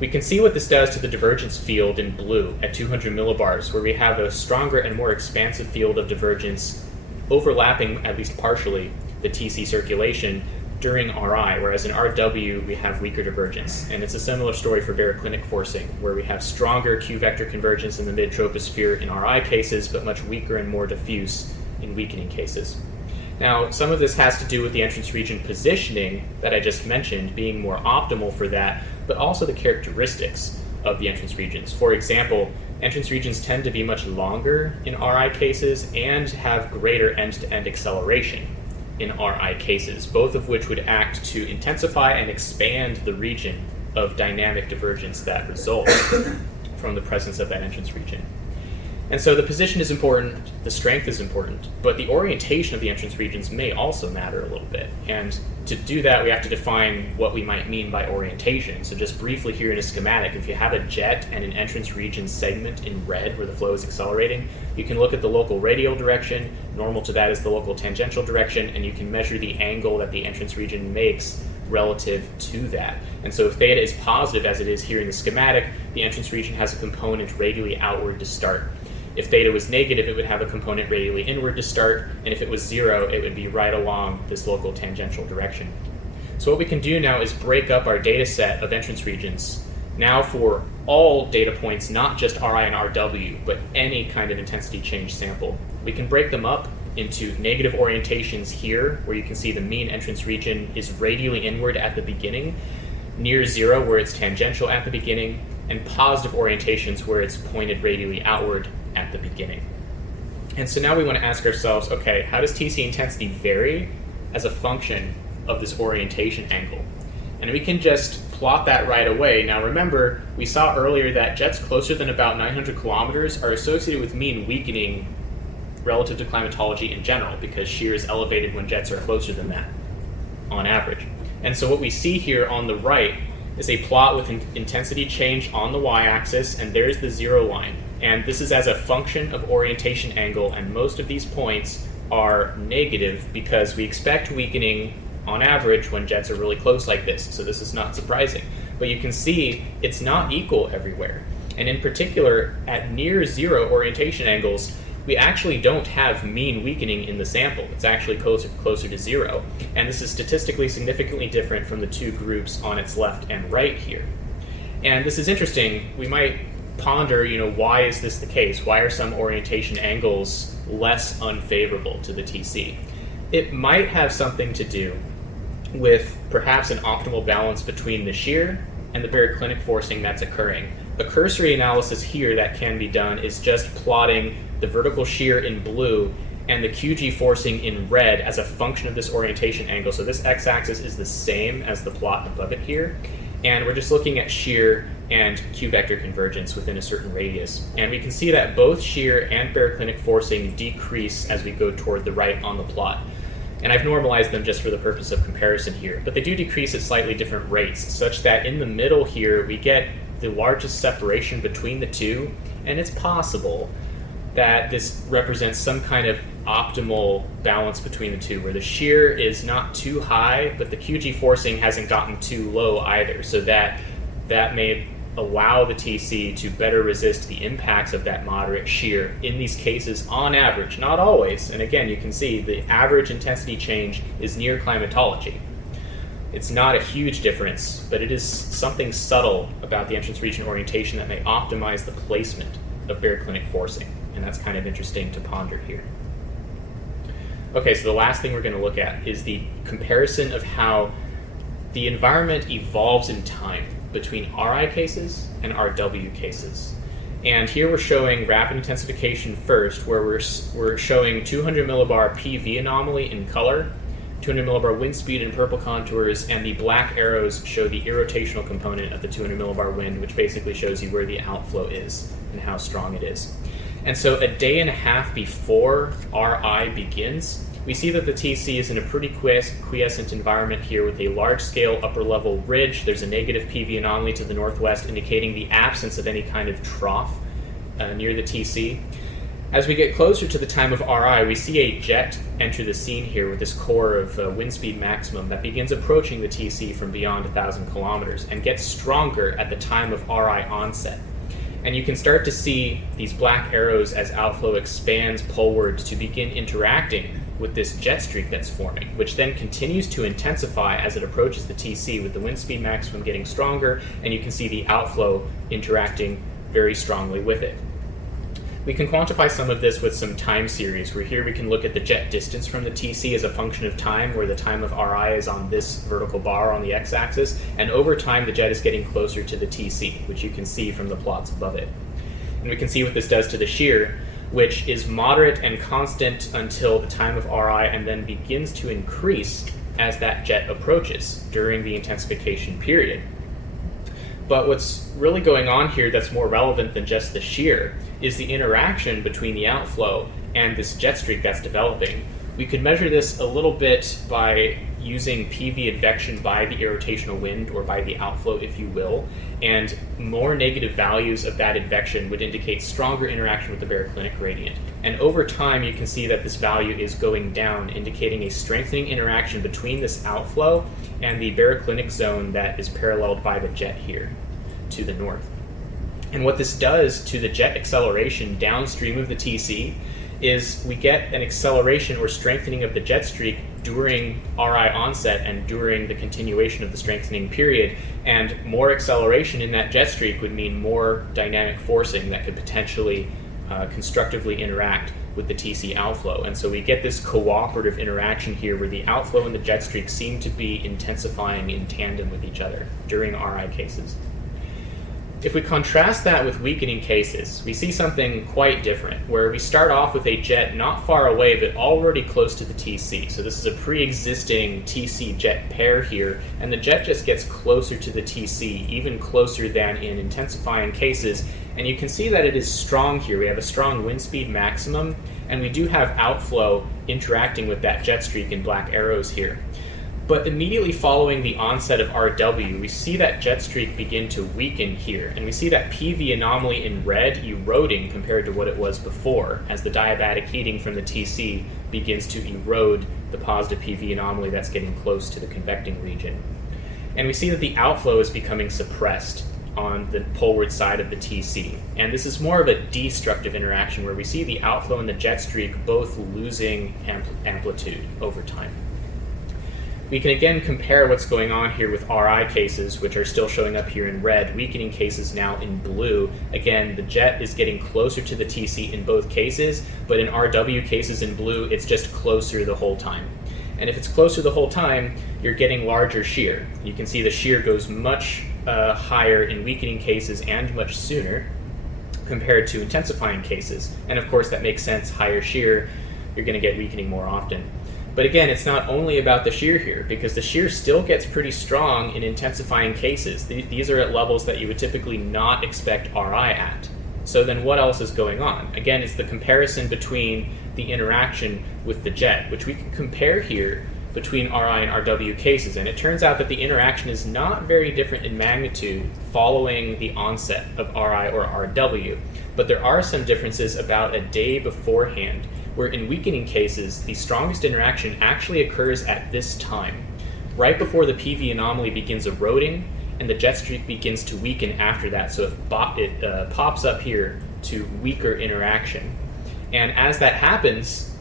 We can see what this does to the divergence field in blue at 200 millibars, where we have a stronger and more expansive field of divergence overlapping, at least partially, the TC circulation during RI, whereas in RW we have weaker divergence. And it's a similar story for baroclinic forcing, where we have stronger Q-vector convergence in the mid-troposphere in RI cases, but much weaker and more diffuse in weakening cases. Now, some of this has to do with the entrance region positioning that I just mentioned being more optimal for that, but also the characteristics of the entrance regions. For example, entrance regions tend to be much longer in RI cases and have greater end-to-end acceleration in RI cases, both of which would act to intensify and expand the region of dynamic divergence that results from the presence of that entrance region. And so the position is important, the strength is important, but the orientation of the entrance regions may also matter a little bit. And to do that, we have to define what we might mean by orientation. So just briefly here in a schematic, if you have a jet and an entrance region segment in red where the flow is accelerating, you can look at the local radial direction, normal to that is the local tangential direction, and you can measure the angle that the entrance region makes relative to that. And so if theta is positive, as it is here in the schematic, the entrance region has a component radially outward to start. If theta was negative, it would have a component radially inward to start, and if it was 0, it would be right along this local tangential direction. So what we can do now is break up our data set of entrance regions now for all data points, not just RI and RW, but any kind of intensity change sample. We can break them up into negative orientations here, where you can see the mean entrance region is radially inward at the beginning, near 0 where it's tangential at the beginning, and positive orientations where it's pointed radially outward at the beginning. And so now we want to ask ourselves, okay, how does TC intensity vary as a function of this orientation angle? And we can just plot that right away. Now remember, we saw earlier that jets closer than about 900 kilometers are associated with mean weakening relative to climatology in general, because shear is elevated when jets are closer than that, on average. And so what we see here on the right is a plot with intensity change on the y-axis, and there's the 0 line. And this is as a function of orientation angle, and most of these points are negative because we expect weakening on average when jets are really close like this, so this is not surprising. But you can see it's not equal everywhere. And in particular, at near 0 orientation angles, we actually don't have mean weakening in the sample. It's actually closer to 0. And this is statistically significantly different from the two groups on its left and right here. And this is interesting. We might ponder, why is this the case? Why are some orientation angles less unfavorable to the TC? It might have something to do with perhaps an optimal balance between the shear and the baroclinic forcing that's occurring. A cursory analysis here that can be done is just plotting the vertical shear in blue and the QG forcing in red as a function of this orientation angle. So this x-axis is the same as the plot above it here. And we're just looking at shear and Q-vector convergence within a certain radius. And we can see that both shear and baroclinic forcing decrease as we go toward the right on the plot. And I've normalized them just for the purpose of comparison here. But they do decrease at slightly different rates, such that in the middle here we get the largest separation between the two. And it's possible that this represents some kind of optimal balance between the two, where the shear is not too high, but the QG forcing hasn't gotten too low either, so that may allow the TC to better resist the impacts of that moderate shear in these cases on average, not always. And again, you can see the average intensity change is near climatology. It's not a huge difference, but it is something subtle about the entrance region orientation that may optimize the placement of baroclinic forcing, and that's kind of interesting to ponder here. Okay, so the last thing we're going to look at is the comparison of how the environment evolves in time between RI cases and RW cases. And here we're showing rapid intensification first, where we're showing 200 millibar PV anomaly in color, 200 millibar wind speed in purple contours, and the black arrows show the irrotational component of the 200 millibar wind, which basically shows you where the outflow is and how strong it is. And so a day and a half before RI begins, we see that the TC is in a pretty quiescent environment here with a large-scale upper-level ridge. There's a negative PV anomaly to the northwest, indicating the absence of any kind of trough near the TC. As we get closer to the time of RI, we see a jet enter the scene here with this core of wind speed maximum that begins approaching the TC from beyond 1,000 kilometers and gets stronger at the time of RI onset. And you can start to see these black arrows as outflow expands poleward to begin interacting with this jet streak that's forming, which then continues to intensify as it approaches the TC with the wind speed maximum getting stronger, and you can see the outflow interacting very strongly with it. We can quantify some of this with some time series, where here we can look at the jet distance from the TC as a function of time, where the time of RI is on this vertical bar on the x-axis, and over time the jet is getting closer to the TC, which you can see from the plots above it. And we can see what this does to the shear, which is moderate and constant until the time of RI and then begins to increase as that jet approaches during the intensification period. But what's really going on here that's more relevant than just the shear is the interaction between the outflow and this jet streak that's developing. We could measure this a little bit by using PV advection by the irrotational wind, or by the outflow, if you will, and more negative values of that advection would indicate stronger interaction with the baroclinic gradient. And over time, you can see that this value is going down, indicating a strengthening interaction between this outflow and the baroclinic zone that is paralleled by the jet here to the north. And what this does to the jet acceleration downstream of the TC is we get an acceleration or strengthening of the jet streak during RI onset and during the continuation of the strengthening period, and more acceleration in that jet streak would mean more dynamic forcing that could potentially constructively interact with the TC outflow. And so we get this cooperative interaction here where the outflow and the jet streak seem to be intensifying in tandem with each other during RI cases. If we contrast that with weakening cases, we see something quite different, where we start off with a jet not far away but already close to the TC. So this is a pre-existing TC-jet pair here, and the jet just gets closer to the TC, even closer than in intensifying cases. And you can see that it is strong here. We have a strong wind speed maximum, and we do have outflow interacting with that jet streak in black arrows here. But immediately following the onset of RW, we see that jet streak begin to weaken here, and we see that PV anomaly in red eroding compared to what it was before, as the diabatic heating from the TC begins to erode the positive PV anomaly that's getting close to the convecting region. And we see that the outflow is becoming suppressed on the poleward side of the TC. And this is more of a destructive interaction, where we see the outflow and the jet streak both losing amplitude over time. We can again compare what's going on here with RI cases, which are still showing up here in red, weakening cases now in blue. Again, the jet is getting closer to the TC in both cases, but in RW cases in blue, it's just closer the whole time. And if it's closer the whole time, you're getting larger shear. You can see the shear goes much higher in weakening cases and much sooner compared to intensifying cases. And of course, that makes sense. Higher shear, you're going to get weakening more often. But again, it's not only about the shear here, because the shear still gets pretty strong in intensifying cases. These are at levels that you would typically not expect RI at. So then what else is going on? Again, it's the comparison between the interaction with the jet, which we can compare here between RI and RW cases. And it turns out that the interaction is not very different in magnitude following the onset of RI or RW. But there are some differences about a day beforehand, where in weakening cases, the strongest interaction actually occurs at this time, right before the PV anomaly begins eroding and the jet streak begins to weaken after that. So it pops up here to weaker interaction. And as that happens,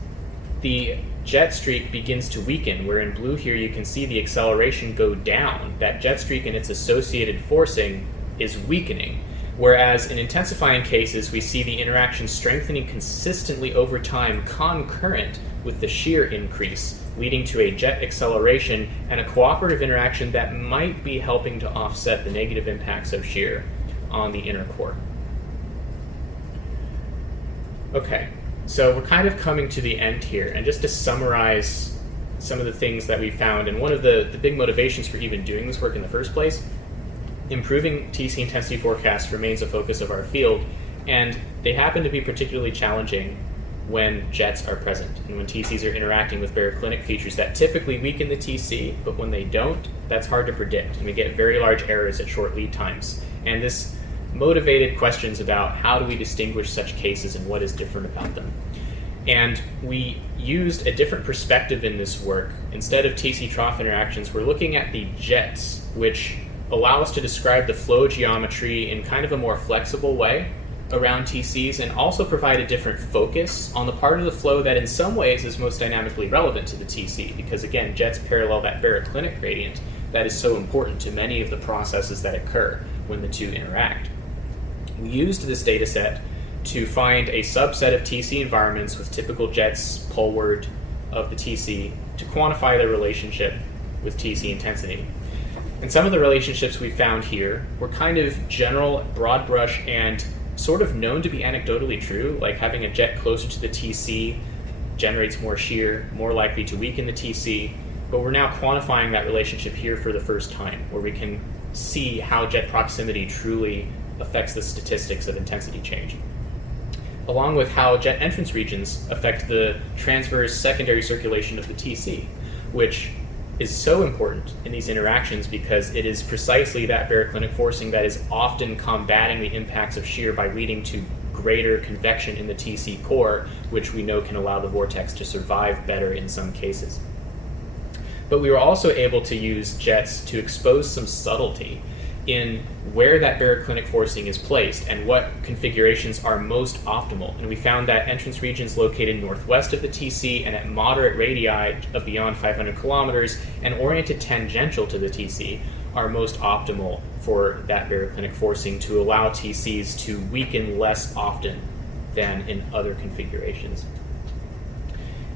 the jet streak begins to weaken, where in blue here you can see the acceleration go down. That jet streak and its associated forcing is weakening. Whereas in intensifying cases, we see the interaction strengthening consistently over time, concurrent with the shear increase, leading to a jet acceleration and a cooperative interaction that might be helping to offset the negative impacts of shear on the inner core. Okay, so we're kind of coming to the end here, and just to summarize some of the things that we found, and one of the big motivations for even doing this work in the first place, improving TC intensity forecasts remains a focus of our field, and they happen to be particularly challenging when jets are present and when TCs are interacting with baroclinic features that typically weaken the TC, but when they don't, that's hard to predict, and we get very large errors at short lead times. And this motivated questions about how do we distinguish such cases and what is different about them. And we used a different perspective in this work. Instead of TC-trough interactions, we're looking at the jets, which allow us to describe the flow geometry in kind of a more flexible way around TCs, and also provide a different focus on the part of the flow that in some ways is most dynamically relevant to the TC, because again, jets parallel that baroclinic gradient that is so important to many of the processes that occur when the two interact. We used this data set to find a subset of TC environments with typical jets poleward of the TC to quantify their relationship with TC intensity. And some of the relationships we found here were kind of general, broad brush, and sort of known to be anecdotally true, like having a jet closer to the TC generates more shear, more likely to weaken the TC, but we're now quantifying that relationship here for the first time, where we can see how jet proximity truly affects the statistics of intensity change, along with how jet entrance regions affect the transverse secondary circulation of the TC, which is so important in these interactions because it is precisely that baroclinic forcing that is often combating the impacts of shear by leading to greater convection in the TC core, which we know can allow the vortex to survive better in some cases. But we were also able to use jets to expose some subtlety in where that baroclinic forcing is placed and what configurations are most optimal. And we found that entrance regions located northwest of the TC and at moderate radii of beyond 500 kilometers and oriented tangential to the TC are most optimal for that baroclinic forcing to allow TCs to weaken less often than in other configurations.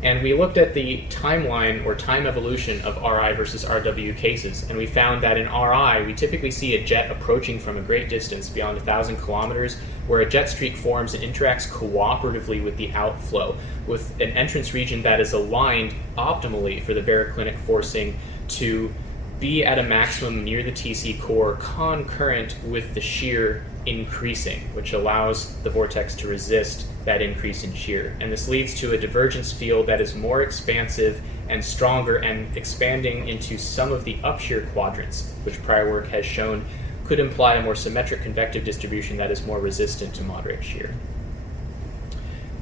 And we looked at the timeline or time evolution of RI versus RW cases, and we found that in RI, we typically see a jet approaching from a great distance, beyond 1,000 kilometers, where a jet streak forms and interacts cooperatively with the outflow, with an entrance region that is aligned optimally for the baroclinic forcing to be at a maximum near the TC core concurrent with the shear increasing, which allows the vortex to resist that increase in shear. And this leads to a divergence field that is more expansive and stronger and expanding into some of the upshear quadrants, which prior work has shown could imply a more symmetric convective distribution that is more resistant to moderate shear.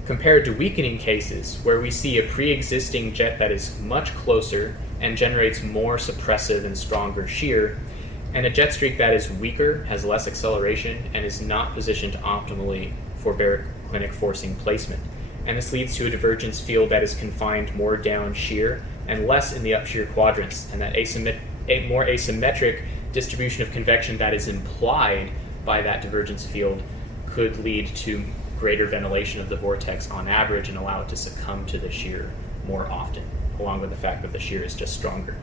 Compared to weakening cases, where we see a pre-existing jet that is much closer and generates more suppressive and stronger shear, and a jet streak that is weaker, has less acceleration, and is not positioned optimally for baroclinic forcing placement. And this leads to a divergence field that is confined more down shear and less in the upshear quadrants, and that a more asymmetric distribution of convection that is implied by that divergence field could lead to greater ventilation of the vortex on average and allow it to succumb to the shear more often, along with the fact that the shear is just stronger.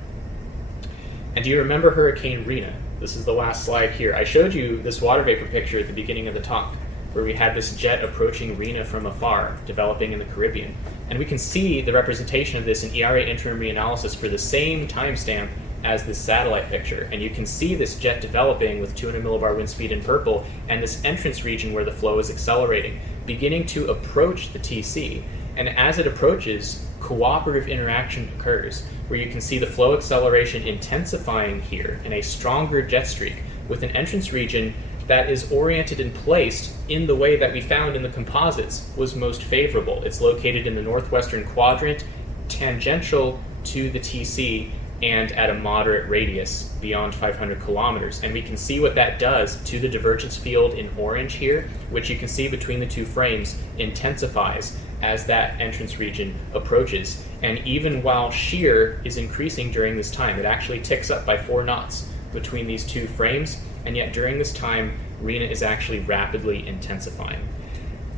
And do you remember Hurricane Rina? This is the last slide here. I showed you this water vapor picture at the beginning of the talk, where we had this jet approaching Rina from afar, developing in the Caribbean. And we can see the representation of this in ERA-Interim reanalysis for the same timestamp as this satellite picture. And you can see this jet developing with 200 millibar wind speed in purple, and this entrance region where the flow is accelerating, beginning to approach the TC. And as it approaches, cooperative interaction occurs, where you can see the flow acceleration intensifying here in a stronger jet streak with an entrance region that is oriented and placed in the way that we found in the composites was most favorable. It's located in the northwestern quadrant, tangential to the TC, and at a moderate radius beyond 500 kilometers. And we can see what that does to the divergence field in orange here, which you can see between the two frames intensifies as that entrance region approaches. And even while shear is increasing during this time, it actually ticks up by 4 knots between these two frames, and yet during this time, Rina is actually rapidly intensifying.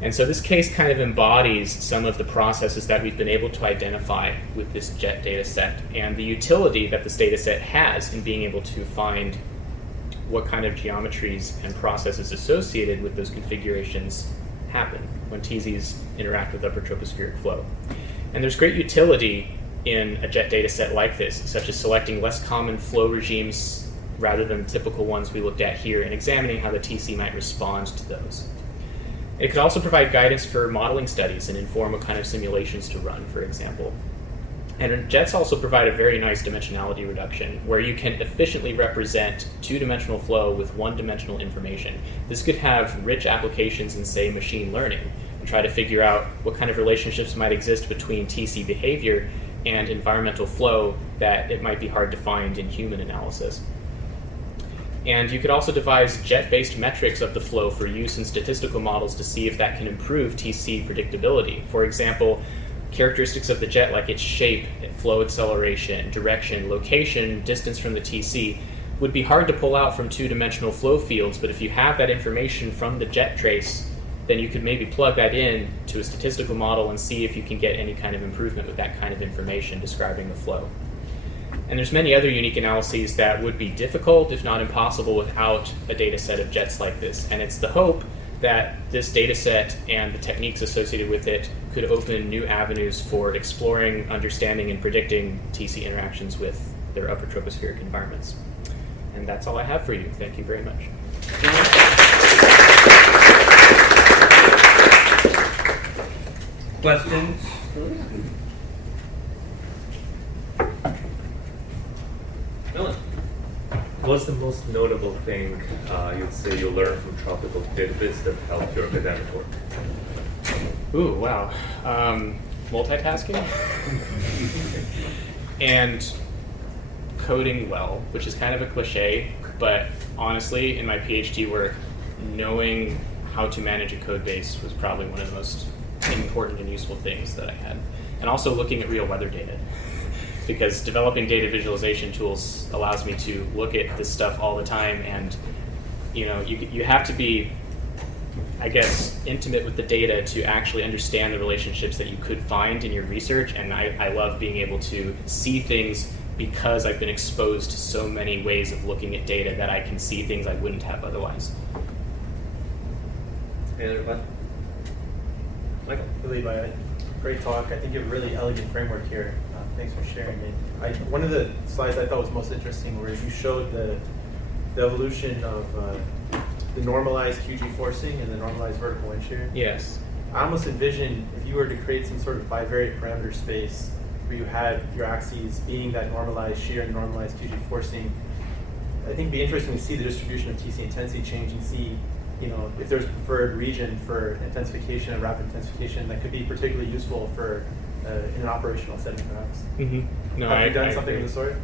And so this case kind of embodies some of the processes that we've been able to identify with this jet data set and the utility that this data set has in being able to find what kind of geometries and processes associated with those configurations happen when TZs interact with upper tropospheric flow. And there's great utility in a jet data set like this, such as selecting less common flow regimes rather than typical ones we looked at here and examining how the TC might respond to those. It could also provide guidance for modeling studies and inform what kind of simulations to run, for example. And jets also provide a very nice dimensionality reduction where you can efficiently represent two-dimensional flow with one-dimensional information. This could have rich applications in, say, machine learning, and try to figure out what kind of relationships might exist between TC behavior and environmental flow that it might be hard to find in human analysis. And you could also devise jet-based metrics of the flow for use in statistical models to see if that can improve TC predictability. For example, characteristics of the jet like its shape, flow acceleration, direction, location, distance from the TC would be hard to pull out from two-dimensional flow fields, but if you have that information from the jet trace, then you could maybe plug that in to a statistical model and see if you can get any kind of improvement with that kind of information describing the flow. And there's many other unique analyses that would be difficult, if not impossible, without a data set of jets like this. And it's the hope that this data set and the techniques associated with it could open new avenues for exploring, understanding, and predicting TC interactions with their upper tropospheric environments. And that's all I have for you. Thank you very much. Questions? What's the most notable thing you'd say you learned from tropical database that helped your academic work? Ooh, wow. Multitasking? And coding well, which is kind of a cliche, but honestly, in my PhD work, knowing how to manage a code base was probably one of the most important and useful things that I had. And also looking at real weather data. Because developing data visualization tools allows me to look at this stuff all the time, and you have to be, I guess, intimate with the data to actually understand the relationships that you could find in your research, and I love being able to see things because I've been exposed to so many ways of looking at data that I can see things I wouldn't have otherwise. Any other questions? Michael? Levi, great talk. I think you have a really elegant framework here. Thanks for sharing it. One of the slides I thought was most interesting where you showed the evolution of the normalized QG forcing and the normalized vertical wind shear. Yes. I almost envision if you were to create some sort of bivariate parameter space where you had your axes being that normalized shear and normalized QG forcing, I think it'd be interesting to see the distribution of TC intensity change and see if there's a preferred region for intensification and rapid intensification that could be particularly useful for in an operational setting, perhaps. Mm-hmm. No, Have you done I something agree. of the sort?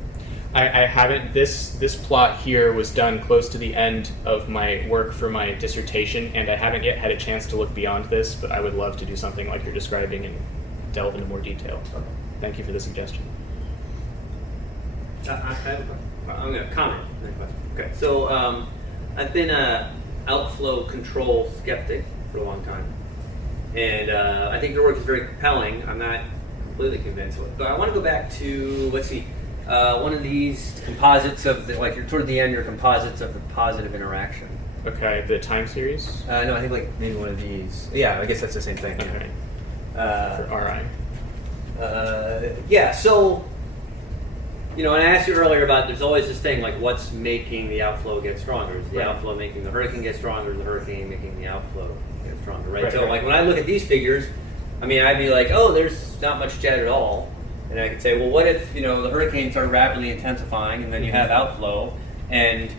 I haven't. This plot here was done close to the end of my work for my dissertation, and I haven't yet had a chance to look beyond this, but I would love to do something like you're describing and delve into more detail. Okay. Thank you for the suggestion. I have a question. I'm going to comment on that question. Okay, so I've been a outflow control skeptic for a long time. And I think your work is very compelling. I'm not completely convinced. But I want to go back to, let's see, one of these composites of, you're toward the end, your composites of the positive interaction. Okay, the time series? No, I think maybe one of these. Yeah, I guess that's the same thing. Okay. For RI. Yeah, so, and I asked you earlier about there's always this thing, what's making the outflow get stronger? Is the Right. outflow making the hurricane get stronger? Is the hurricane making the outflow get stronger, right? Right, So, right. when I look at these figures, I'd be like, oh, there's not much jet at all. And I could say, well, what if, the hurricanes are rapidly intensifying and then you have outflow, and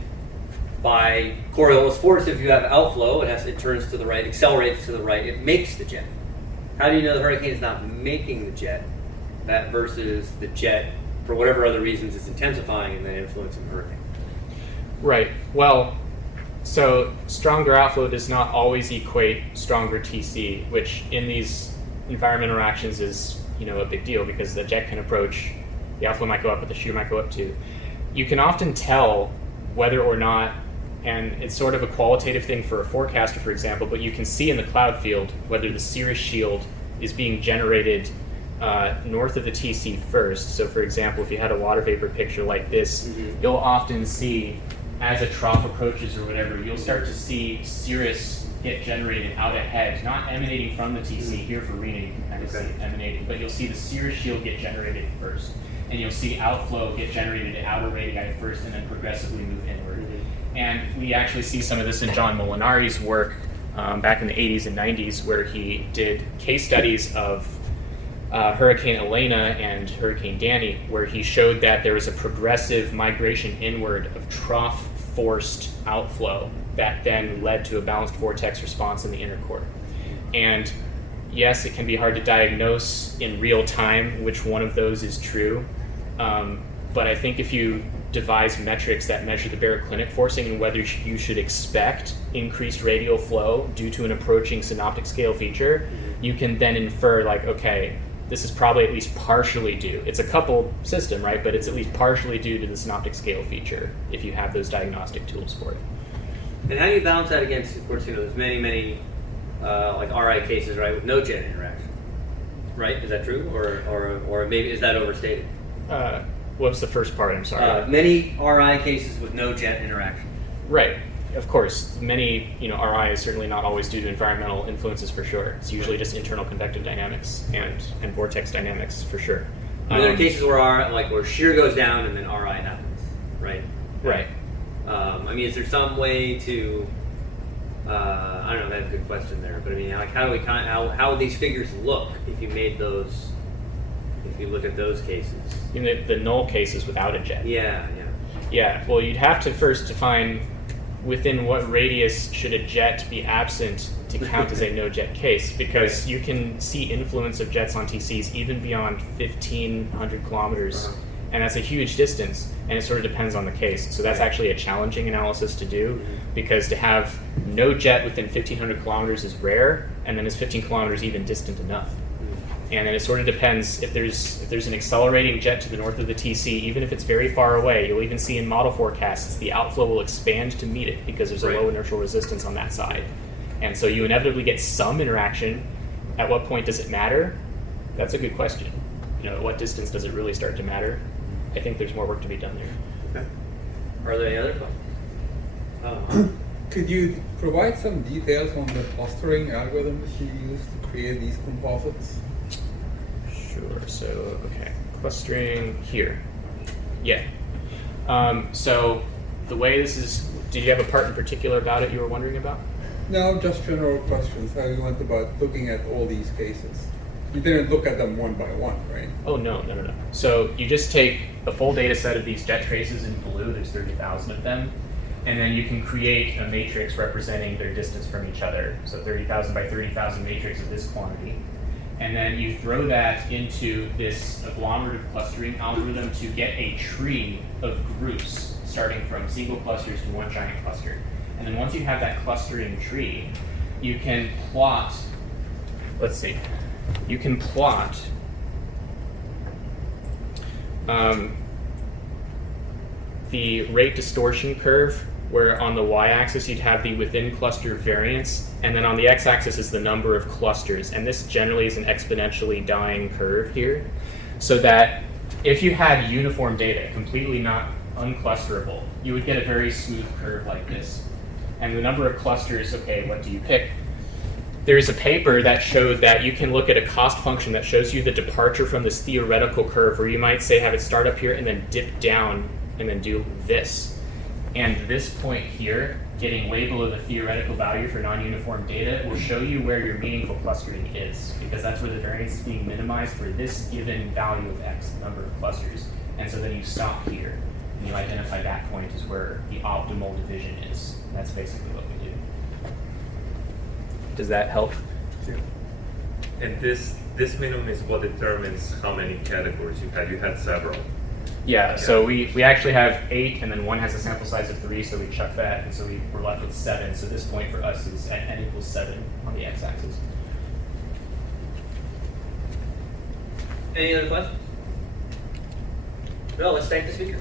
by Coriolis force, if you have outflow, it turns to the right, accelerates to the right, it makes the jet. How do you know the hurricane is not making the jet? That versus the jet, for whatever other reasons, is intensifying and then influencing the hurricane. Right. Well, so stronger outflow does not always equate stronger TC, which in these environment interactions is, a big deal because the jet can approach, the outflow might go up, but the shear might go up too. You can often tell whether or not, and it's sort of a qualitative thing for a forecaster, for example, but you can see in the cloud field whether the cirrus shield is being generated north of the TC first. So for example, if you had a water vapor picture like this, you'll often see, as a trough approaches or whatever, you'll start to see cirrus get generated out ahead, not emanating from the TC. Here for Rena, you can kind of see it emanating, but you'll see the cirrus shield get generated first. And you'll see outflow get generated at outer radii first and then progressively move inward. And we actually see some of this in John Molinari's work back in the 80s and 90s, where he did case studies of Hurricane Elena and Hurricane Danny, where he showed that there was a progressive migration inward of trough-forced outflow that then led to a balanced vortex response in the inner core. And yes, it can be hard to diagnose in real time which one of those is true, but I think if you devise metrics that measure the baroclinic forcing and whether you should expect increased radial flow due to an approaching synoptic scale feature, you can then infer, like, okay, this is probably at least partially due. It's a coupled system, right? But it's at least partially due to the synoptic scale feature if you have those diagnostic tools for it. And how do you balance that against, of course, there's many like RI cases, right, with no jet interaction, right? Is that true, or maybe is that overstated? What was the first part? I'm sorry. Many RI cases with no jet interaction. Right. Of course, many RI is certainly not always due to environmental influences for sure. It's usually just internal convective dynamics and vortex dynamics for sure. There are cases where shear goes down and then RI happens, right? Right. I mean, is there some way to? I don't know. That's a good question there. But I mean, like, how would these figures look if you made those? If you look at those cases, The null cases without a jet. Yeah. Yeah. Well, you'd have to first define within what radius should a jet be absent to count as a no-jet case, because you can see influence of jets on TCs even beyond 1,500 kilometers, and that's a huge distance, and it sort of depends on the case. So that's actually a challenging analysis to do, because to have no jet within 1,500 kilometers is rare, and then is 15 kilometers even distant enough? And then it sort of depends if there's an accelerating jet to the north of the TC, even if it's very far away. You'll even see in model forecasts the outflow will expand to meet it because there's a low inertial resistance on that side. And so you inevitably get some interaction. At what point does it matter? That's a good question. At what distance does it really start to matter? I think there's more work to be done there. Okay. Are there any other questions? Could you provide some details on the clustering algorithms you use to create these composites? Sure. So, okay, clustering here. Yeah. So the way this is, did you have a part in particular about it you were wondering about? No, just general questions. How you went about looking at all these cases? You didn't look at them one by one, right? Oh, no. So you just take a full data set of these jet traces in blue, there's 30,000 of them, and then you can create a matrix representing their distance from each other. So 30,000 by 30,000 matrix of this quantity. And then you throw that into this agglomerative clustering algorithm to get a tree of groups starting from single clusters to one giant cluster. And then once you have that clustering tree, you can plot, the rate distortion curve, where on the y-axis you'd have the within cluster variance, and then on the x-axis is the number of clusters. And this generally is an exponentially dying curve here, so that if you had uniform data, completely not unclusterable, you would get a very smooth curve like this. And the number of clusters, okay, what do you pick? There's a paper that showed that you can look at a cost function that shows you the departure from this theoretical curve, where you might say have it start up here and then dip down and then do this. And this point here, getting way below the theoretical value for non-uniform data, will show you where your meaningful clustering is, because that's where the variance is being minimized for this given value of x, the number of clusters. And so then you stop here, and you identify that point as where the optimal division is. That's basically what we do. Does that help? Yeah. And this minimum is what determines how many categories you had. You had several. Yeah, so we actually have 8, and then one has a sample size of 3, so we chuck that, and so we're left with 7. So this point for us is at n equals 7 on the x-axis. Any other questions? No, let's thank the speaker.